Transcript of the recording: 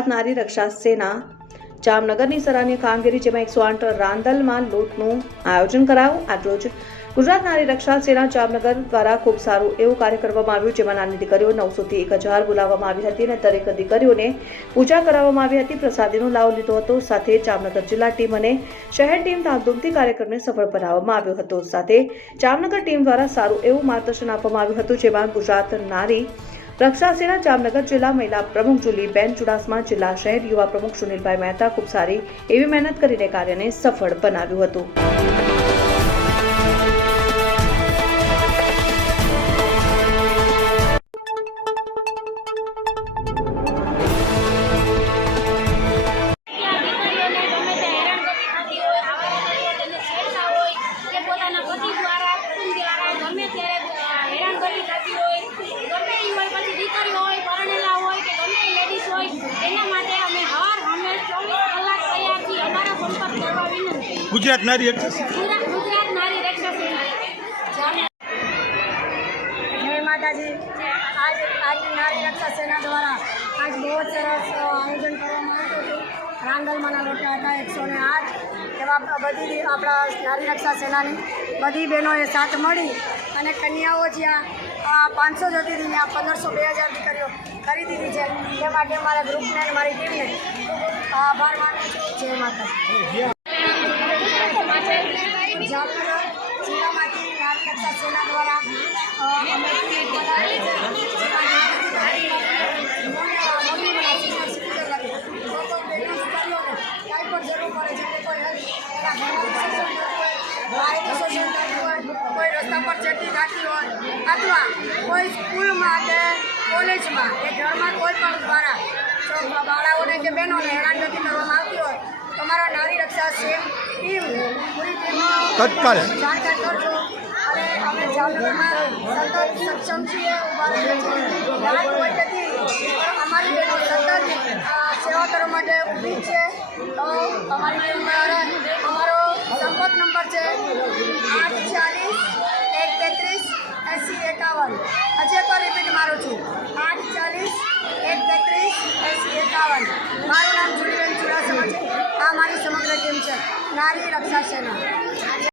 ગુજરાત નારી રક્ષા સેના જામનગરની સરાહનીય કામગીરી, જેમાં 108 રાંદલમાં લૂંટનું આયોજન કરાયું। આજરોજ ગુજરાત નારી રક્ષા સેના જામનગર દ્વારા ખૂબ સારું એવું કાર્ય કરવામાં આવ્યું, જેમાં નાની દીકરીઓ 900 થી 1000 બોલાવવામાં આવી હતી અને દરેક દીકરીઓને પૂજા કરાવવામાં આવી હતી, પ્રસાદીનો લાભ લીધો હતો। સાથે જામનગર જિલ્લા ટીમ અને શહેર ટીમ ધામધૂમથી કાર્યક્રમને સફળ બનાવવામાં આવ્યો હતો। સાથે જામનગર ટીમ દ્વારા સારું એવું માર્ગદર્શન આપવામાં આવ્યું હતું, જેમાં ગુજરાત નારી રક્ષા સેના જામનગર જિલ્લા મહિલા પ્રમુખ જુલીબેન ચુડાસમા, જિલ્લા શહેર યુવા પ્રમુખ સુનિલભાઈ મહેતા ખૂબ સારી એવી મહેનત કરીને કાર્યને સફળ બનાવ્યું હતું। ગુજરાત નારી રક્ષા जय माता जी। आज नारी रक्षा सेना द्वारा आज बहुत सरस आयोजन કરવામાં આવ્યું હતું। રાંદલમાંના લોટા હતા 108 એવા બધી આપણા નારી રક્ષા સેનાની બધી બહેનોએ સાથ મળી અને કન્યાઓ જ્યાં 500 જતી હતી ત્યાં 1500 2000 દીકરીઓ કરી દીધી છે। તે માટે મારા ગ્રુપને અને મારી ટીમને ખૂબ આભાર માનું છું। જય માતા। જામનગર જિલ્લામાંથી નારી રક્ષા સેના દ્વારા અમે ટીમ બનાવેલી છે, જેમાં કોઈ રસ્તા પર ચડતી થતી હોય અથવા કોઈ સ્કૂલમાં કે કોલેજમાં કે ઘરમાં કોઈ પણ દ્વારા બાળાઓને કે બહેનોને હેરાનગતિ કરવામાં આવતી હોય તો અમારા નારી રક્ષા ટીમ પૂરી ટીમો તત્કાલ જાણકાર કરજો। અને અમે જામનગરમાં સતત સક્ષમ છીએ, ઉભા રહીએ છીએ। રાત હોય તેથી અમારી બહેનો સતત સેવા કરવા માટે ઊભી જ છે। તો અમારી ટીમ અમારો સંપર્ક નંબર છે 840 133 8051। હજી એકવાર રિપીટ મારું છું 840 133 8051। મારું નામ જુલીબેન ચુડાસમા છે। આ મારી સમગ્ર ટીમ છે નારી રક્ષા સેના।